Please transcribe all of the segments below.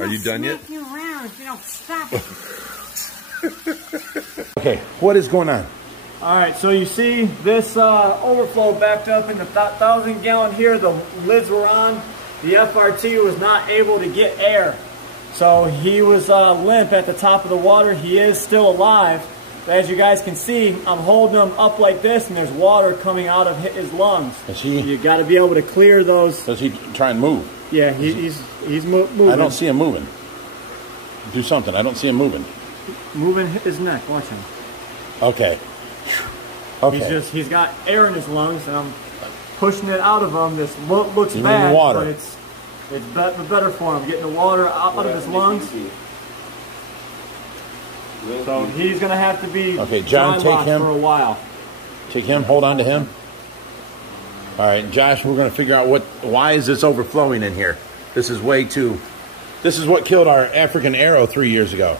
Are you done yet? You around if you don't stop. Okay, what is going on? All right, so you see this overflow backed up in the 1,000-gallon here. The lids were on. The FRT was not able to get air. So he was limp at the top of the water. He is still alive. But as you guys can see, I'm holding him up like this, and there's water coming out of his lungs. You got to be able to clear those. Does he try and move? Yeah, he's moving. I don't see him moving. Do something. I don't see him moving. Moving his neck. Watch him. Okay. Okay. He's got air in his lungs, and I'm pushing it out of him. This looks you bad, need water. but it's better for him, getting the water out of his lungs. So he's going to have to be John, take him for a while. Take him, hold on to him. All right, Josh, we're going to figure out why is this overflowing in here? This is way too, this is what killed our African arrow 3 years ago.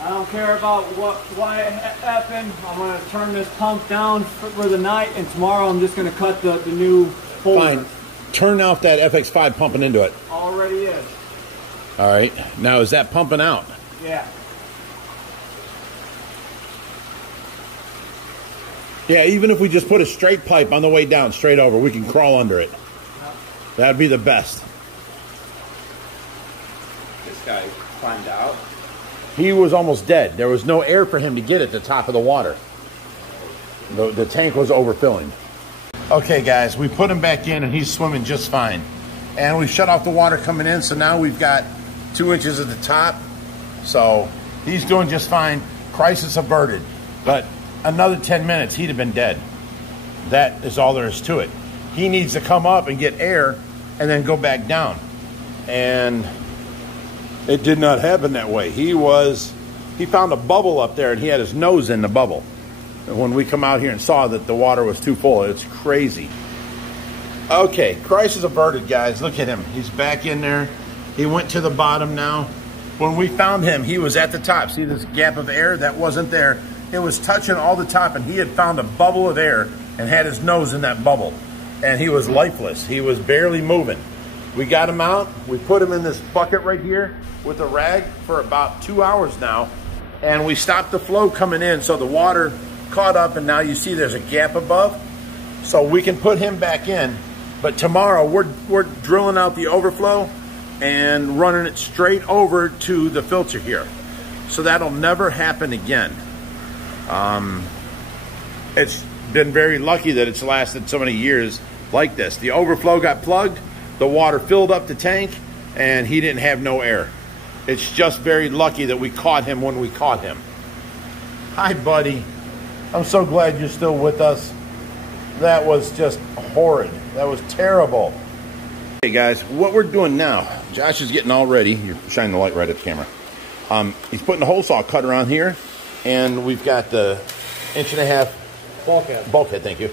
I don't care about why it happened. I'm going to turn this pump down for the night, and tomorrow I'm just going to cut the new holder. Fine. Turn off that FX5 pumping into it. Already is. All right. Now, is that pumping out? Yeah. Yeah, even if we just put a straight pipe on the way down, straight over, we can crawl under it. Yep. That'd be the best. This guy climbed out. He was almost dead. There was no air for him to get at the top of the water. The tank was overfilling. Okay, guys, we put him back in, and he's swimming just fine. And we shut off the water coming in, so now we've got 2 inches at the top. So he's doing just fine. Crisis averted. But another 10 minutes, he'd have been dead. That is all there is to it. He needs to come up and get air and then go back down. And it did not happen that way. He found a bubble up there, and he had his nose in the bubble. And when we come out here and saw that the water was too full, it's crazy. Okay, crisis averted, guys. Look at him. He's back in there. He went to the bottom now. When we found him, he was at the top. See this gap of air? That wasn't there. It was touching all the top, and he had found a bubble of air and had his nose in that bubble. And he was lifeless. He was barely moving. We got him out. We put him in this bucket right here with a rag for about 2 hours now. And we stopped the flow coming in, so the water caught up, and now you see there's a gap above. So we can put him back in. But tomorrow we're drilling out the overflow and running it straight over to the filter here. So that'll never happen again. It's been very lucky that it's lasted so many years like this. The overflow got plugged, the water filled up the tank, and he didn't have no air. It's just very lucky that we caught him when we caught him. Hi, buddy. I'm so glad you're still with us. That was just horrid. That was terrible. Hey, guys, what we're doing now, Josh is getting all ready. You're shining the light right at the camera. He's putting the hole saw cutter on here, and we've got the 1.5 inch bulkhead, thank you,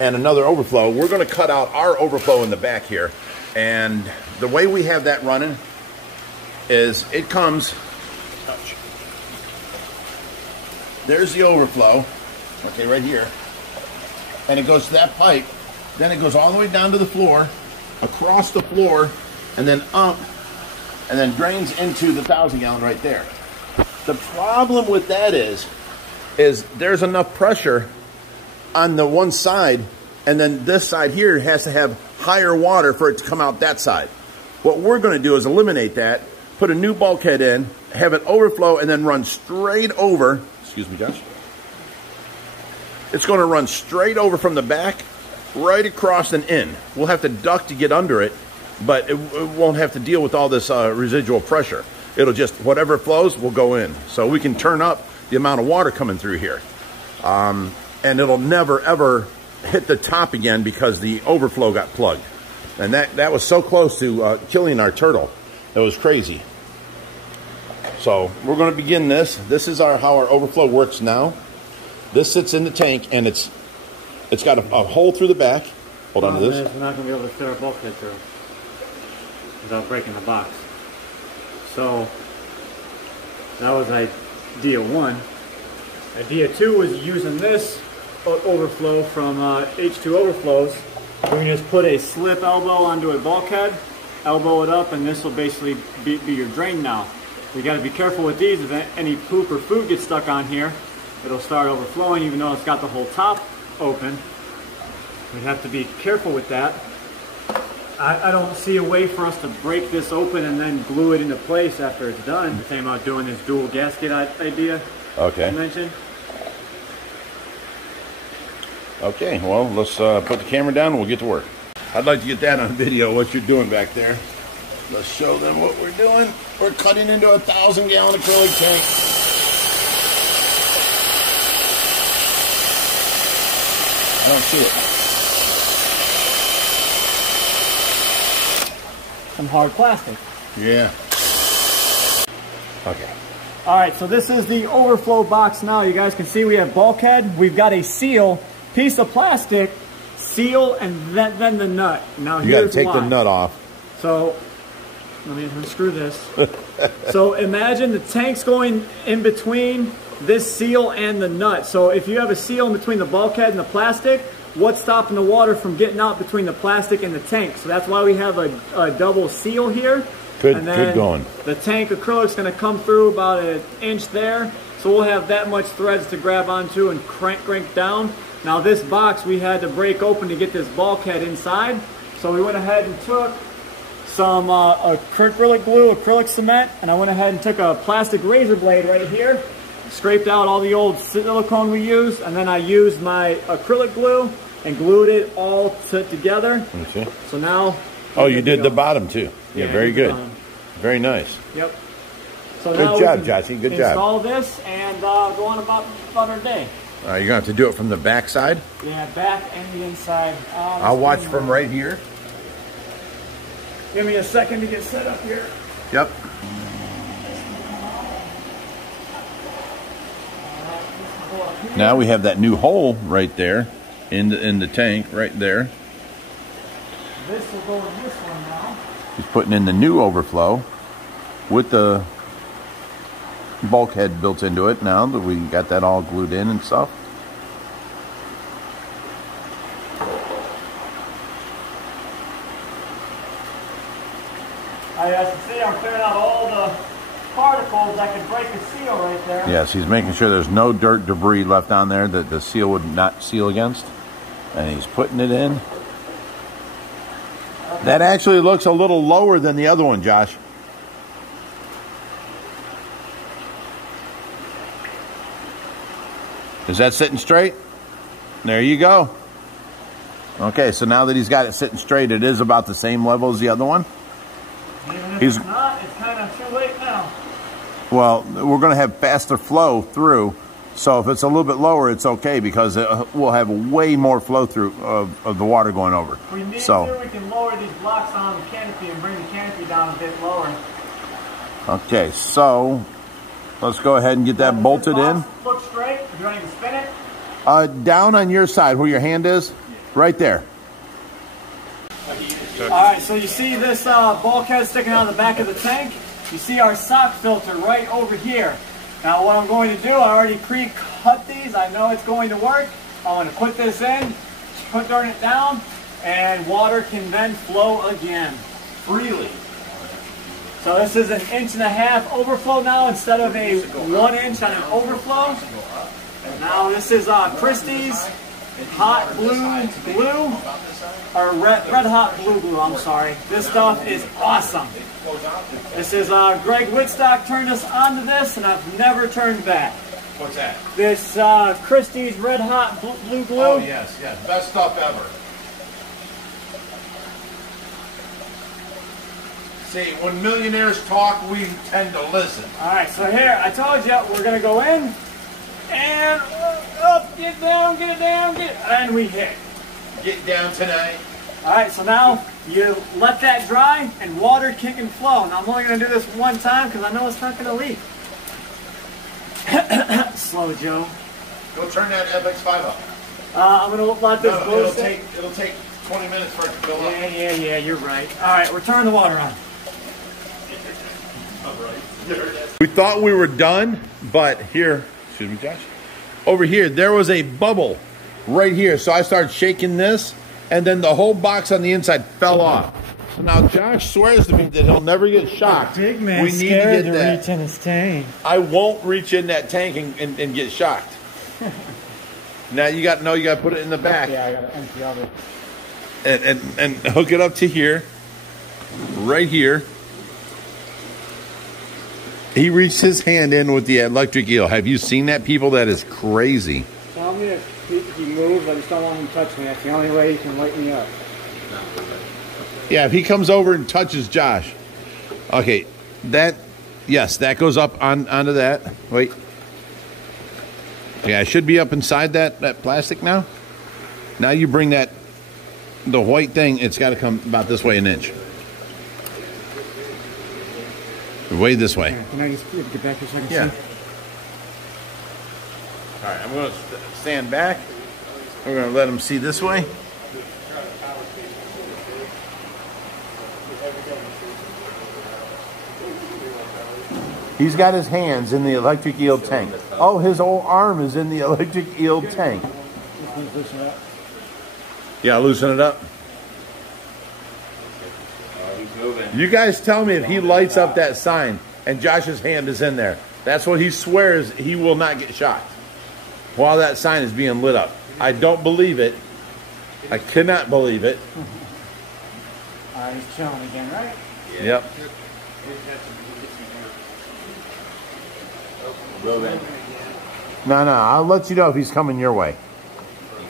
and another overflow. We're going to cut out our overflow in the back here, and the way we have that running is it comes, there's the overflow, okay, right here, and it goes to that pipe, then it goes all the way down to the floor, across the floor, and then up, and then drains into the 1,000-gallon right there. The problem with that is there's enough pressure on the one side, and then this side here has to have higher water for it to come out that side. What we're going to do is eliminate that, put a new bulkhead in, have it overflow, and then run straight over. Excuse me, Josh. It's going to run straight over from the back, right across and in. We'll have to duck to get under it, but it won't have to deal with all this residual pressure. It'll just, whatever flows will go in. So we can turn up the amount of water coming through here. And it'll never, ever hit the top again because the overflow got plugged. And that was so close to killing our turtle. It was crazy. So we're going to begin this. This is how our overflow works now. This sits in the tank, and it's got a hole through the back. Hold on to this. We're not going to be able to fit our bulkhead through without breaking the box. So that was idea one. Idea two was using this overflow from H2 Overflows. We can just put a slip elbow onto a bulkhead, elbow it up, and this will basically be your drain now. You got to be careful with these. If any poop or food gets stuck on here, it'll start overflowing even though it's got the whole top open. We have to be careful with that. I don't see a way for us to break this open and then glue it into place after it's done. I'm thinking about doing this dual gasket idea I mentioned. Okay, well, let's put the camera down and we'll get to work. I'd like to get that on video, what you're doing back there. Let's show them what we're doing. We're cutting into a 1,000-gallon acrylic tank. I don't see it. Some hard plastic. Yeah. Okay. All right, so this is the overflow box now. You guys can see we have bulkhead. We've got a seal, piece of plastic, seal, and then the nut. Now you got to take the nut off. So let me unscrew this. So imagine the tank's going in between this seal and the nut. So if you have a seal in between the bulkhead and the plastic, what's stopping the water from getting out between the plastic and the tank? So that's why we have a double seal here. Good going. The tank acrylic's going to come through about an inch there. So we'll have that much threads to grab onto and crank down. Now this box we had to break open to get this bulkhead inside. So we went ahead and took some acrylic glue, acrylic cement, and I went ahead and took a plastic razor blade right here, scraped out all the old silicone we used, and then I used my acrylic glue and glued it all together. Okay. So now... Oh, you did the bottom too. Yeah, very good. Very nice. Yep. So good job, Joshy. Good job. Install this and go on about our day. You're going to have to do it from the back side? Yeah, back and the inside. I'll watch from right here. Give me a second to get set up here. Yep. Now we have that new hole right there in the tank right there. This will go in this one now. He's putting in the new overflow with the bulkhead built into it now that we got that all glued in and stuff. As you see, I'm clearing out all the particles that could break the seal right there. Yes, he's making sure there's no dirt debris left on there that the seal would not seal against. And he's putting it in. Okay. That actually looks a little lower than the other one, Josh. Is that sitting straight? There you go. Okay, so now that he's got it sitting straight, it is about the same level as the other one. Even if it's not, it's kind of too late now. Well, we're going to have faster flow through, so if it's a little bit lower, it's okay because we'll have way more flow through of the water going over. If we need to, we can lower these blocks on the canopy and bring the canopy down a bit lower. Okay, so let's go ahead and get that bolted in. Look straight. If you want to spin it. Down on your side where your hand is, right there. All right, so you see this bulkhead sticking out of the back of the tank? You see our sock filter right over here. Now what I'm going to do, I already pre-cut these. I know it's going to work. I'm going to put this in, turn it down, and water can then flow again freely. So this is an 1.5 inch overflow now instead of a 1 inch on an overflow. Now this is Christie's hot blue glue, or red hot blue glue, I'm sorry. This stuff is awesome. This is Greg Whitstock turned us onto this, and I've never turned back. What's that? This Christie's red hot blue glue. Oh yes, yes, best stuff ever. See, when millionaires talk, we tend to listen. All right, so here, I told you, we're going to go in, and up, get down, get it down, and we hit. Get down tonight. All right, so now you let that dry, and water can flow. Now, I'm only going to do this one time, because I know it's not going to leak. Slow, Joe. Go turn that FX5 up. I'm going to let this glow it'll take 20 minutes for it to fill up. Yeah, you're right. All right, we're turning the water on. We thought we were done, but here, excuse me, Josh, over here, there was a bubble right here. So I started shaking this, and then the whole box on the inside fell off. So now Josh swears to me that he'll never get shocked. Big man We need to scared get to that. reach in his tank. I won't reach in that tank and get shocked. Now you got to put it in the back Yeah, I gotta empty out it. and hook it up to here, right here. He reached his hand in with the electric eel. Have you seen that, people? That is crazy. Tell me if he moves, I just don't want him to touch me. That's the only way he can light me up. Yeah, if he comes over and touches Josh. Okay, yes, that goes up onto that. Wait. Yeah, it should be up inside that plastic now. Now you bring the white thing, it's got to come about this way an inch. Way this way. Yeah, can I just get back here so I can Yeah. see? All right, I'm going to stand back. We're going to let him see this way. He's got his hands in the electric eel tank. Oh, his whole arm is in the electric eel tank. Loosen it up. Yeah, loosen it up. He's moving. You guys tell me if he lights up that sign and Josh's hand is in there. That's what he swears he will not get shocked while that sign is being lit up. I don't believe it. I cannot believe it. All right, he's chilling again, right? Yep. Moving. No, I'll let you know if he's coming your way.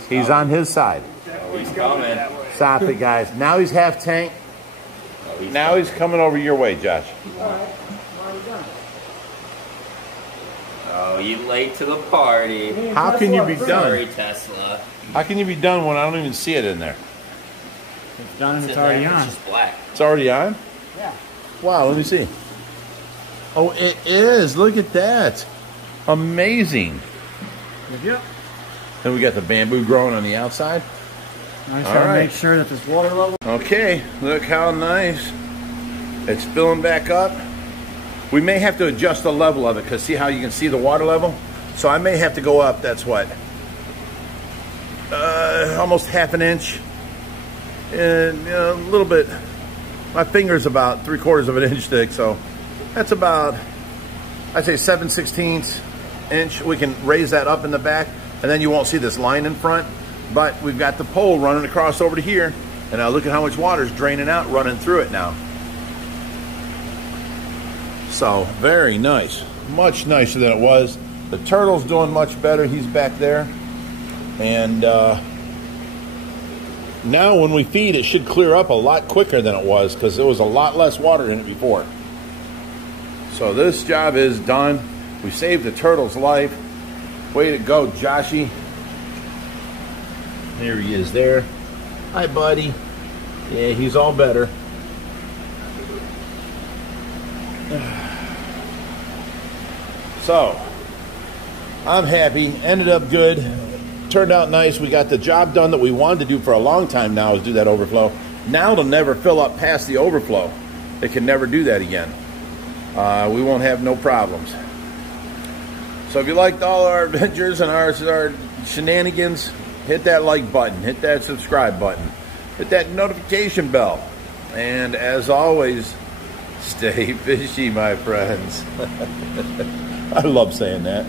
He's on his side. Oh, he's coming. Stop it, guys. Now he's half tank. Oh, Now he's coming over your way, Josh. Oh, you late to the party. How can you be Sorry, done? Tesla. How can you be done when I don't even see it in there? It's done and It's it's in already there. on. It's just black. It's already on? Yeah. Wow, let me see. Oh, it is. Look at that. Amazing. Yep. Then we got the bamboo growing on the outside. I just All gotta right. make sure that this water level. Okay, look how nice. It's filling back up. We may have to adjust the level of it because see how you can see the water level? So I may have to go up, that's what? Almost half an inch. And a little bit. My finger's about 3/4 of an inch thick, so that's about, I'd say 7/16 inch. We can raise that up in the back, and then you won't see this line in front. But we've got the pole running across over to here, and now look at how much water's draining out, running through it now. So, very nice. Much nicer than it was. The turtle's doing much better. He's back there. And now when we feed, it should clear up a lot quicker than it was because there was a lot less water in it before. So this job is done. We saved the turtle's life. Way to go, Joshy. There he is there. Hi, buddy. Yeah, he's all better. So, I'm happy. Ended up good. Turned out nice. We got the job done that we wanted to do for a long time now, is do that overflow. Now it'll never fill up past the overflow. It can never do that again. We won't have no problems. So if you liked all our adventures and our shenanigans, hit that like button, hit that subscribe button, hit that notification bell. And as always, stay fishy, my friends. I love saying that.